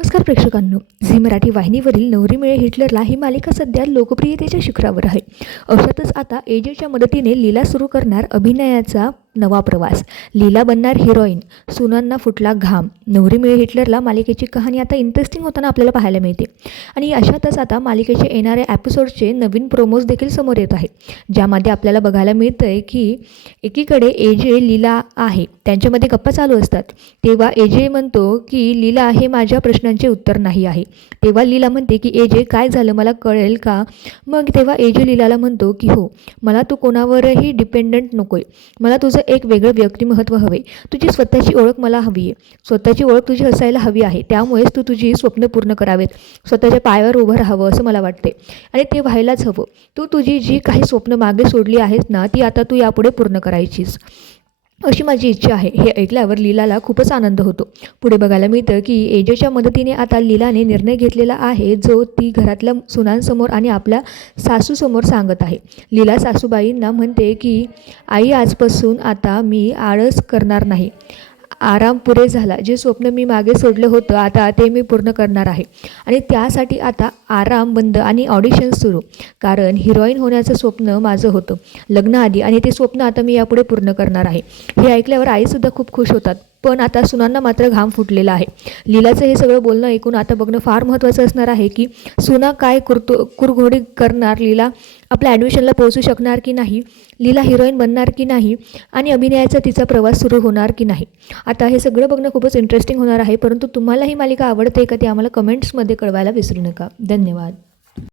was नमस्कार प्रेक्षकांनो. Zee Marathi वाहिनीवरील नवरी मिळे हिटलरला ही मालिका सध्या लोकप्रियतेच्या शिखरावर आहे. अशातच आता एजेच्या मदतीने लीला सुरू करणार अभिनयाचा नवा प्रवास. लीला बनणार हिरोईन. सुनांना फुटला घाम. नवरी मिळे हिटलरला मालिकेची कहाणी आता इंटरेस्टिंग होताना आपल्याला पाहायला मिळते. आणि अशातच आता मालिकेचे येणाऱ्या एपिसोडचे नवीन प्रोमोज देखील समोर येत आहेत. ज्यामध्ये आपल्याला बघायला मिळतं आहे की एकीकडे एजे लीला आहे. त्यांच्यामध्ये गप्पा चालू असतात. तेव्हा एजे म्हणतो की लीला हे माझ्या प्रश्नांचे उत्तर नाही आहे. तेव्हा लीला म्हणते की एजे काय झालं? मला कळेल का? मग तेव्हा एजे लीलाला म्हणतो की हो मला तू कोणावरही डिपेंडंट नको आहे मला तुझं एक वेगळं व्यक्तिमहत्व हवे. तुझी स्वतःची ओळख मला हवी आहे. स्वतःची ओळख तुझी असायला हवी आहे. त्यामुळेच तू तुझी स्वप्न पूर्ण करावेत. स्वतःच्या पायावर उभं राहावं असं मला वाटते आणि ते व्हायलाच हवं. तू तुझी जी काही स्वप्न मागे सोडली आहेस ना ती आता तू यापुढे पूर्ण करायचीस. अशी माझी इच्छा आहे. हे ऐकल्यावर लीलाला खूपच आनंद होतो. पुढे बघायला मिळतं की एजेच्या मदतीने आता लीलाने निर्णय घेतलेला आहे जो ती घरातल्या सुनांसमोर आणि आपल्या सासूसमोर सांगत आहे. लीला सासूबाईंना म्हणते की आई आजपासून आता मी आळस करणार नाही. आराम पुरे झाला. जे स्वप्न मी मागे सोडलं होतं आता ते मी पूर्ण करणार आहे. आणि त्यासाठी आता आराम बंद आणि ऑडिशन सुरू. कारण हिरोईन होण्याचं स्वप्न माझं होतं. लग्नाआधी आणि ते स्वप्न आता मी यापुढे पूर्ण करणार आहे. हे ऐकल्यावर आईसुद्धा खूप खुश होतात. पण आता सुनांना मात्र घाम फुटलेला आहे. लीलाचं हे सगळं बोलणं ऐकून आता बघणं फार महत्त्वाचं असणार आहे की सुना काय कुरतो कुरघोडी करणार लीला? आपल्या ॲडमिशनला पोहोचू शकणार की नाही लीला हिरोईन बनणार की नाही आणि अभिनयाचा तिचा प्रवास सुरू होणार की नाही. आता हे सगळं बघणं खूपच इंटरेस्टिंग होणार आहे परंतु तुम्हाला ही मालिका आवडते का ते आम्हाला कमेंट्समध्ये कळवायला विसरू नका. धन्यवाद.